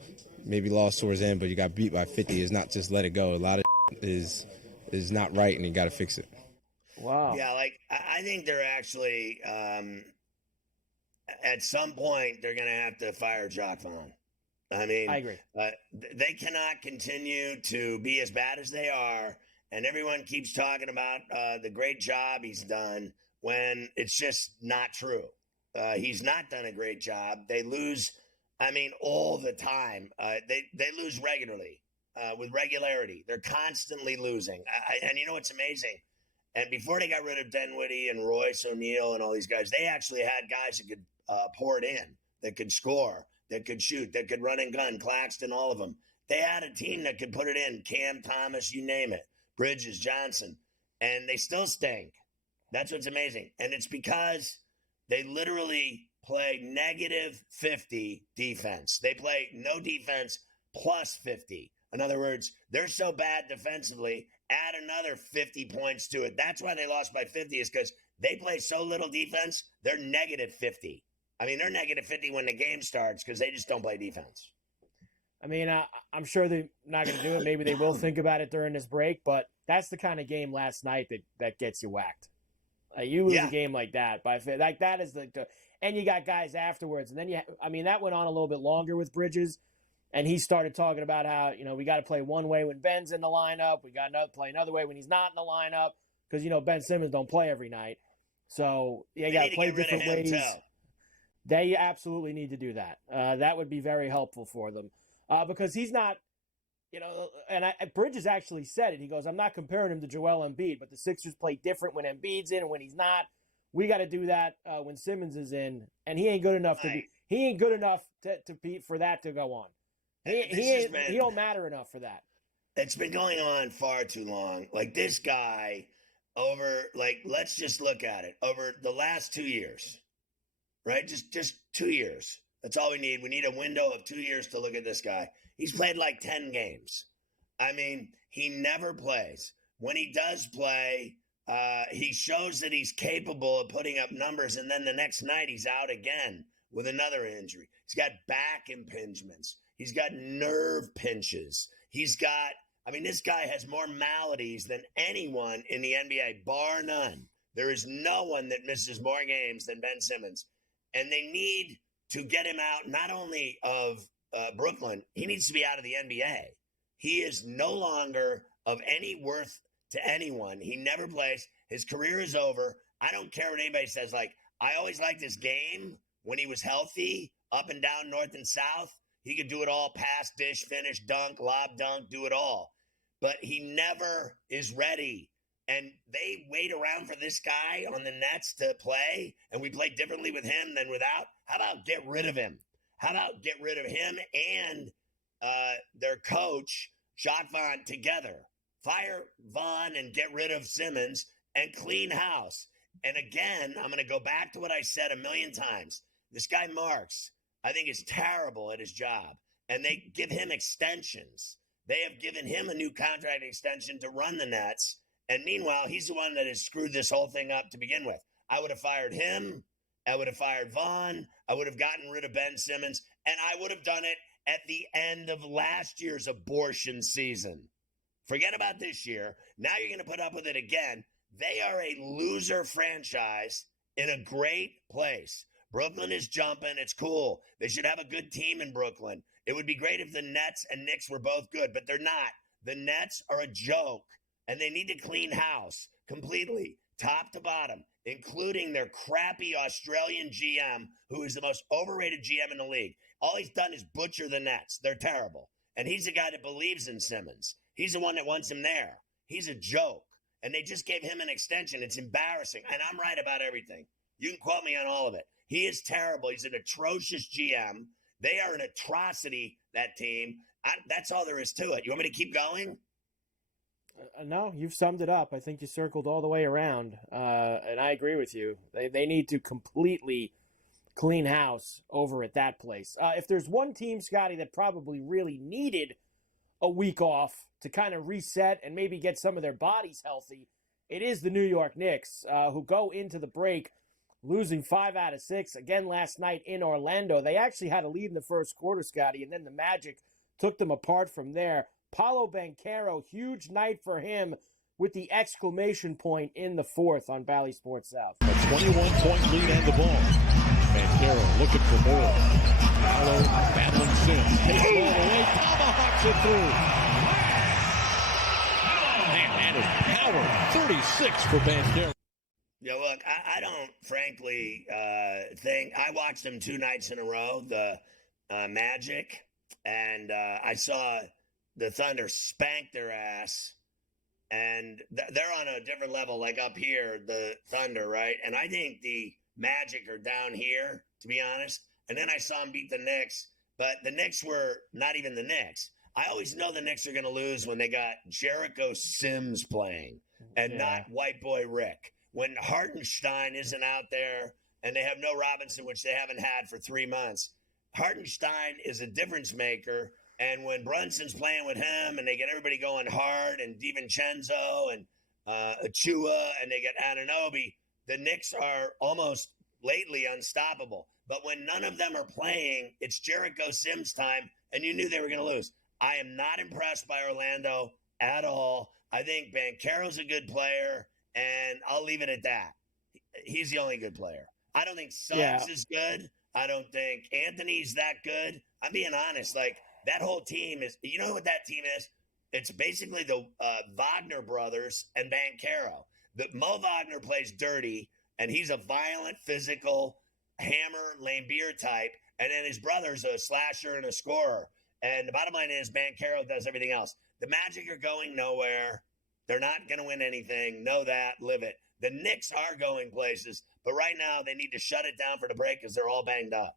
lost towards the end, but you got beat by 50. It's not just let it go. A lot of is not right, and you got to fix it. Wow. Yeah, I think they're actually at some point they're going to have to fire Jock Vaughn. I mean, I agree. They cannot continue to be as bad as they are, and everyone keeps talking about the great job he's done when it's just not true. He's not done a great job. They lose, all the time. They lose regularly, with regularity. They're constantly losing. And you know what's amazing? And before they got rid of Dinwiddie and Royce O'Neal and all these guys, they actually had guys that could pour it in, that could score, that could shoot, that could run and gun, Claxton, all of them. They had a team that could put it in, Cam Thomas, you name it, Bridges, Johnson, and they still stink. That's what's amazing. And it's because they literally play negative 50 defense. They play no defense plus 50. In other words, they're so bad defensively, add another 50 points to it. That's why they lost by 50, is because they play so little defense, they're negative 50. They're negative 50 when the game starts because they just don't play defense. I'm sure they're not going to do it. Maybe they will think about it during this break, but that's the kind of game last night that gets you whacked. You lose a game like that. That is and you got guys afterwards. And then that went on a little bit longer with Bridges. And he started talking about how, we got to play one way when Ben's in the lineup. We got to play another way when he's not in the lineup because, Ben Simmons don't play every night. So, you got to play different ways. They absolutely need to do that. That would be very helpful for them because he's not, and Bridges actually said it. He goes, I'm not comparing him to Joel Embiid, but the Sixers play different when Embiid's in and when he's not. We got to do that when Simmons is in, and he ain't good enough for that to go on. He don't matter enough for that. It's been going on far too long. Like this guy let's just look at it over the last 2 years, right? Just 2 years. That's all we need. We need a window of 2 years to look at this guy. He's played like 10 games. I mean, he never plays. When he does play, he shows that he's capable of putting up numbers, and then the next night he's out again with another injury. He's got back impingements. He's got nerve pinches. This guy has more maladies than anyone in the NBA, bar none. There is no one that misses more games than Ben Simmons. And they need to get him out not only of Brooklyn, he needs to be out of the NBA. He is no longer of any worth to anyone. He never plays. His career is over. I don't care what anybody says. I always liked his game when he was healthy, up and down, north and south. He could do it all, pass, dish, finish, dunk, lob, dunk, do it all. But he never is ready. And they wait around for this guy on the Nets to play, and we play differently with him than without. How about get rid of him? How about get rid of him and their coach, Jacques Vaughn, together? Fire Vaughn and get rid of Simmons and clean house. And again, I'm going to go back to what I said a million times. This guy Marks, I think, is terrible at his job, and they give him extensions. They have given him a new contract extension to run the Nets, and meanwhile, he's the one that has screwed this whole thing up to begin with. I would have fired him. I would have fired Vaughn. I would have gotten rid of Ben Simmons, and I would have done it at the end of last year's abortion season. Forget about this year. Now you're going to put up with it again. They are a loser franchise in a great place. Brooklyn is jumping. It's cool. They should have a good team in Brooklyn. It would be great if the Nets and Knicks were both good, but they're not. The Nets are a joke, and they need to clean house completely, top to bottom, including their crappy Australian GM, who is the most overrated GM in the league. All he's done is butcher the Nets. They're terrible. And he's the guy that believes in Simmons. He's the one that wants him there. He's a joke. And they just gave him an extension. It's embarrassing. And I'm right about everything. You can quote me on all of it. He is terrible. He's an atrocious GM. They are an atrocity, that team. That's all there is to it. You want me to keep going? No, you've summed it up. I think you circled all the way around. And I agree with you. They need to completely clean house over at that place. If there's one team, Scotty, that probably really needed a week off to kind of reset and maybe get some of their bodies healthy, it is the New York Knicks, who go into the break losing 5 out of 6. Again, last night in Orlando. They actually had a lead in the first quarter, Scotty, and then the Magic took them apart from there. Paolo Banchero, huge night for him with the exclamation point in the fourth on Bally Sports South. A 21-point lead and the ball. Banchero looking for more. Paolo battling Sims. Takes the ball away. Tomahawks it through. Man, that is power. 36 for Banchero. Yeah, look, I don't frankly think – I watched them 2 nights in a row, the Magic, and I saw the Thunder spank their ass, and they're on a different level, like up here, the Thunder, right? And I think the Magic are down here, to be honest. And then I saw them beat the Knicks, but the Knicks were not even the Knicks. I always know the Knicks are going to lose when they got Jericho Sims playing and not White Boy Rick. When Hartenstein isn't out there and they have no Robinson, which they haven't had for 3 months, Hartenstein is a difference maker. And when Brunson's playing with him and they get everybody going hard and DiVincenzo and Achua and they get Anunoby, the Knicks are almost lately unstoppable. But when none of them are playing, it's Jericho Sims time, and you knew they were going to lose. I am not impressed by Orlando at all. I think Banchero's a good player, and I'll leave it at that. He's the only good player. I don't think Suggs is good. I don't think Anthony's that good. I'm being honest. Like, That whole team is, you know what that team is? It's basically the Wagner brothers and Banchero. Mo Wagner plays dirty, and he's a violent, physical, hammer, Lambeer type, and then his brother's a slasher and a scorer. And the bottom line is Banchero does everything else. The Magic are going nowhere. They're not going to win anything. Know that. Live it. The Knicks are going places, but right now they need to shut it down for the break because they're all banged up.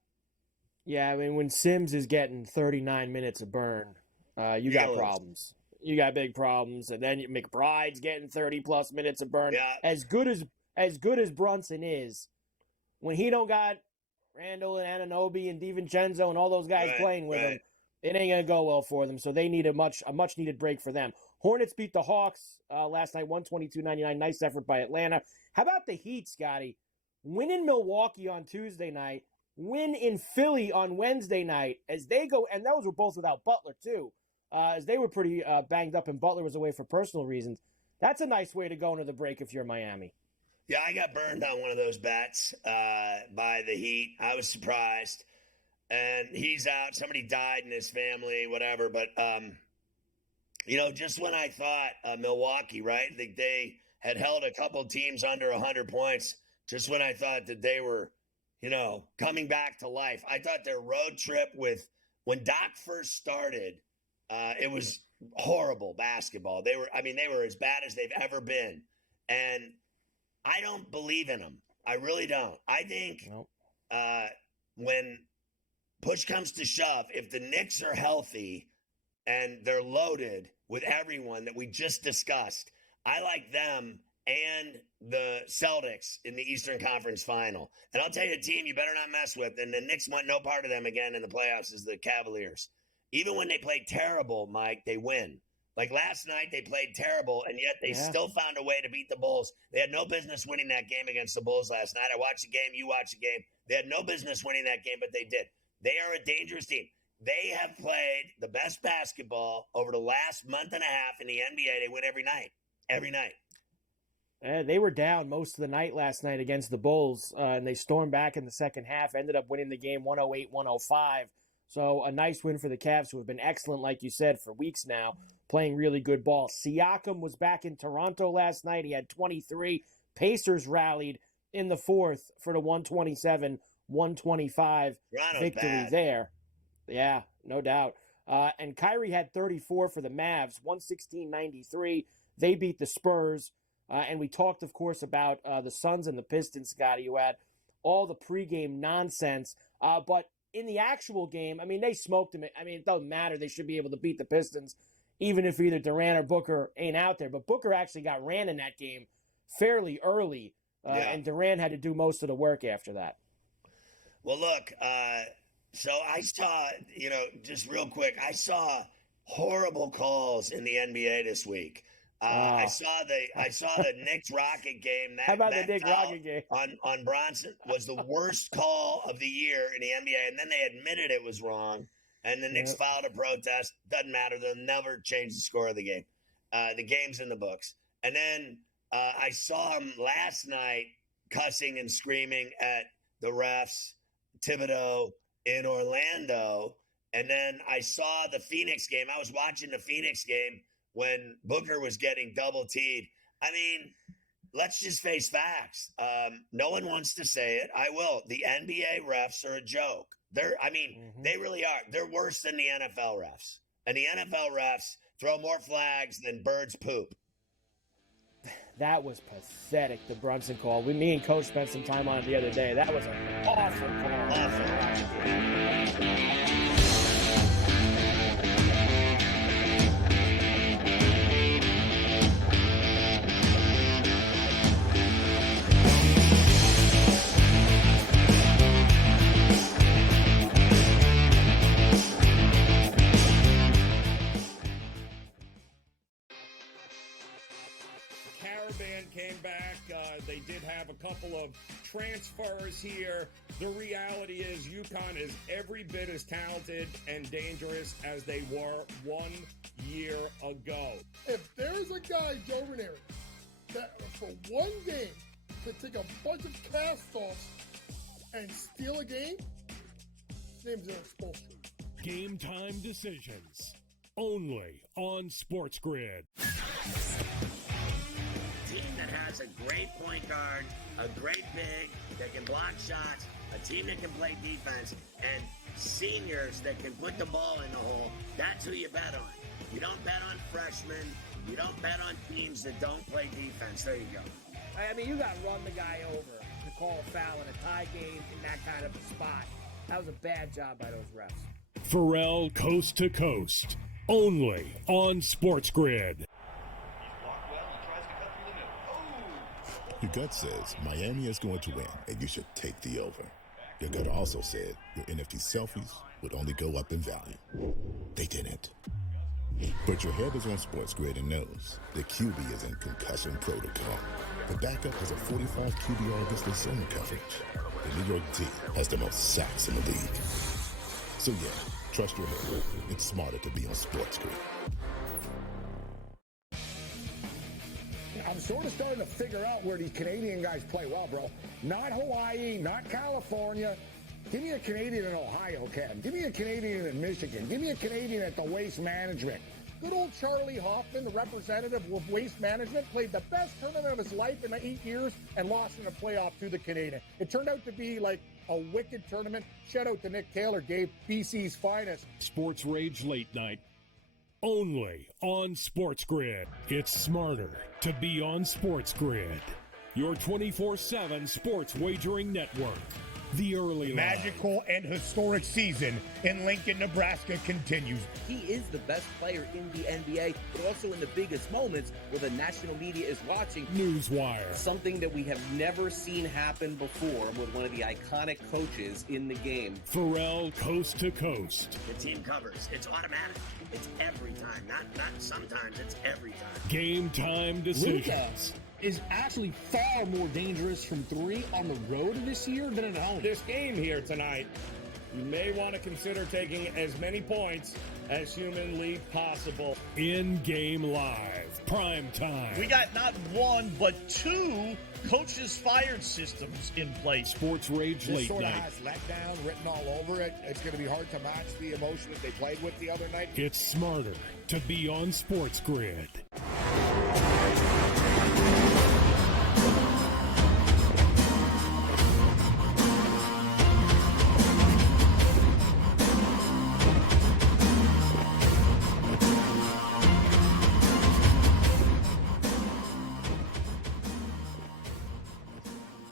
Yeah, I mean, when Sims is getting 39 minutes of burn, you got problems. You got big problems. And then McBride's getting 30-plus minutes of burn. Yeah. As good as Brunson is, when he don't got Randall and Anunoby and DiVincenzo and all those guys playing with him, it ain't going to go well for them. So they need a much-needed break for them. Hornets beat the Hawks last night, 122-99. Nice effort by Atlanta. How about the Heat, Scotty? Win in Milwaukee on Tuesday night. Win in Philly on Wednesday night as they go, and those were both without Butler, too, as they were pretty banged up and Butler was away for personal reasons. That's a nice way to go into the break if you're Miami. Yeah, I got burned on one of those bets by the Heat. I was surprised. And he's out. Somebody died in his family, whatever. But, just when I thought Milwaukee, right, they had held a couple teams under 100 points, just when I thought that they were, coming back to life. I thought their road trip when Doc first started, it was horrible basketball. They were as bad as they've ever been. And I don't believe in them. I really don't. I think when push comes to shove, if the Knicks are healthy and they're loaded with everyone that we just discussed, I like them and the Celtics in the Eastern Conference Final. And I'll tell you a team you better not mess with, and the Knicks want no part of them again in the playoffs, is the Cavaliers. Even when they play terrible, Mike, they win. Like last night, they played terrible, and yet they still found a way to beat the Bulls. They had no business winning that game against the Bulls last night. I watched the game. You watched the game. They had no business winning that game, but they did. They are a dangerous team. They have played the best basketball over the last month and a half in the NBA. They win every night. Every night. They were down most of the night last night against the Bulls, and they stormed back in the second half, ended up winning the game 108-105. So a nice win for the Cavs, who have been excellent, like you said, for weeks now, playing really good ball. Siakam was back in Toronto last night. He had 23. Pacers rallied in the fourth for the 127-125 victory there. Yeah, no doubt. And Kyrie had 34 for the Mavs, 116-93. They beat the Spurs. And we talked, of course, about the Suns and the Pistons, Scotty, who had all the pregame nonsense. But in the actual game, I mean, they smoked them. I mean, it doesn't matter. They should be able to beat the Pistons, even if either Durant or Booker ain't out there. But Booker actually got ran in that game fairly early, and Durant had to do most of the work after that. Well, look, so I saw, just real quick, I saw horrible calls in the NBA this week. I saw the Knicks Rocket game. How about the Knicks Rocket game on Bronson was the worst call of the year in the NBA, and then they admitted it was wrong, and the Knicks filed a protest. Doesn't matter; they'll never change the score of the game. The game's in the books. And then I saw him last night cussing and screaming at the refs, Thibodeau in Orlando, and then I saw the Phoenix game. I was watching the Phoenix game when Booker was getting double teed. I mean, let's just face facts. No one wants to say it. I will. The NBA refs are a joke. They really are. They're worse than the NFL refs. And the NFL refs throw more flags than birds poop. That was pathetic, the Brunson call. Me and Coach spent some time on it the other day. That was an awful call. Came back. They did have a couple of transfers here. The reality is UConn is every bit as talented and dangerous as they were 1 year ago. If there's a guy, Joe Ranieri, that for one game could take a bunch of cast-offs and steal a game, his name's Eric Spoelstra. Game time decisions. Only on SportsGrid. Team that has a great point guard, a great big that can block shots, a team that can play defense, and seniors that can put the ball in the hole. That's who you bet on. You don't bet on freshmen. You don't bet on teams that don't play defense. There you go. I mean, you got to run the guy over to call a foul in a tie game in that kind of a spot. That was a bad job by those refs. Ferrall coast to coast. Only on SportsGrid. Your gut says Miami is going to win, and you should take the over. Your gut also said your NFT selfies would only go up in value. They didn't. But your head is on SportsGrid and knows the QB is in concussion protocol. The backup has a 45 QBR against the zone coverage. The New York D has the most sacks in the league. So yeah, trust your head. It's smarter to be on SportsGrid. I'm sort of starting to figure out where these Canadian guys play well, bro. Not Hawaii, not California. Give me a Canadian in Ohio, Ken. Give me a Canadian in Michigan. Give me a Canadian at the Waste Management. Good old Charlie Hoffman, the representative of Waste Management, played the best tournament of his life in 8 years and lost in a playoff to the Canadian. It turned out to be like a wicked tournament. Shout out to Nick Taylor, gave BC's finest. Sports Rage Late Night. Only on SportsGrid. It's smarter to be on SportsGrid. Your 24/7 sports wagering network. The early magical and historic season in Lincoln, Nebraska continues. He is the best player in the NBA, but also in the biggest moments where the national media is watching. Newswire. Something that we have never seen happen before with one of the iconic coaches in the game. Ferrall coast to coast. The team covers. It's automatic. It's every time. Not sometimes. It's every time. Game time decisions. Is actually far more dangerous from three on the road this year than at home. This game here tonight, you may want to consider taking as many points as humanly possible. In-game live, prime time. We got not one, but two coaches fired systems in place. Sports Rage This Late sort Night. of has letdown written all over it. It's going to be hard to match the emotion that they played with the other night. It's smarter to be on SportsGrid.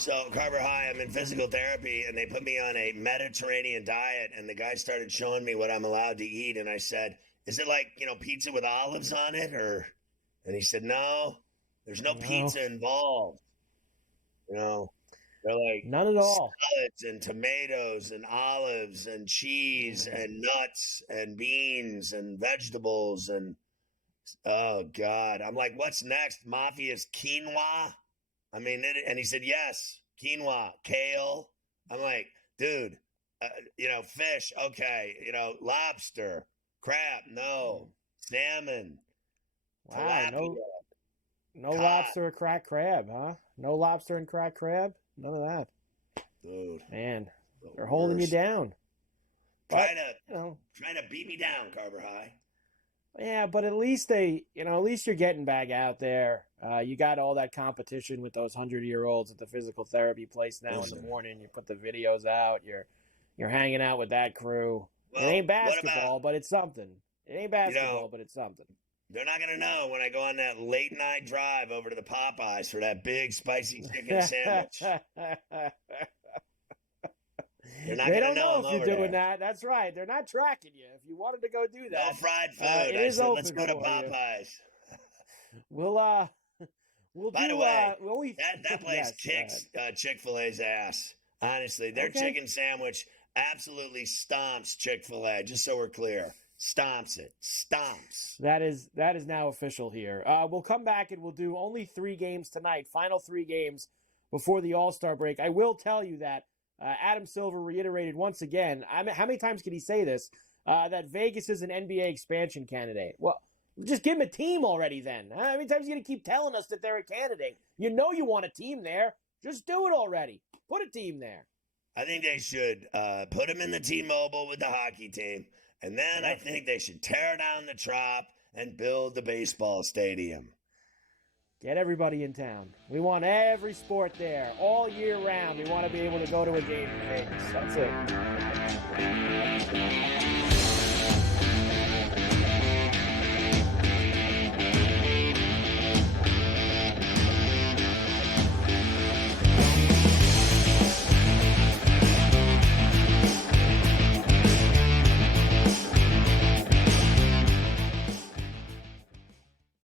So, Carver, hi, I'm in physical therapy, and they put me on a Mediterranean diet, and the guy started showing me what I'm allowed to eat, and I said, is it like, pizza with olives on it, or? And he said, no, there's no pizza involved. They're like none at all. Salads and tomatoes and olives and cheese and nuts and beans and vegetables and oh God, I'm like, what's next? Mafia's quinoa? I mean, and he said yes, quinoa, kale. I'm like, dude, fish, okay, lobster, crab, no, salmon. Wow, no lobster or cracked crab, huh? No lobster and cracked crab? None of that. Dude. Man, they're holding you down. Trying to beat me down, Carver High. Yeah, but at least at least you're getting back out there. You got all that competition with those 100-year-olds at the physical therapy place now in the morning. You put the videos out. You're hanging out with that crew. Well, it ain't basketball, but it's something. It ain't basketball, but it's something. They're not going to know when I go on that late night drive over to the Popeyes for that big spicy chicken sandwich. They don't know if you're doing that. That's right. They're not tracking you. If you wanted to go do that, no fried food. It is open. Let's go to Popeyes. We'll By do. the way, that place kicks Chick-fil-A's ass. Honestly, their chicken sandwich absolutely stomps Chick-fil-A. Just so we're clear. Stomps it. Stomps. That is now official here. We'll come back and we'll do only 3 games tonight. Final 3 games before the All-Star break. I will tell you that Adam Silver reiterated once again, how many times can he say this, that Vegas is an NBA expansion candidate. Well, just give him a team already then. How many times are you going to keep telling us that they're a candidate? You know you want a team there. Just do it already. Put a team there. I think they should put him in the T-Mobile with the hockey team. And then I think they should tear down the Trop and build the baseball stadium. Get everybody in town. We want every sport there all year round. We want to be able to go to a game in Vegas. That's it.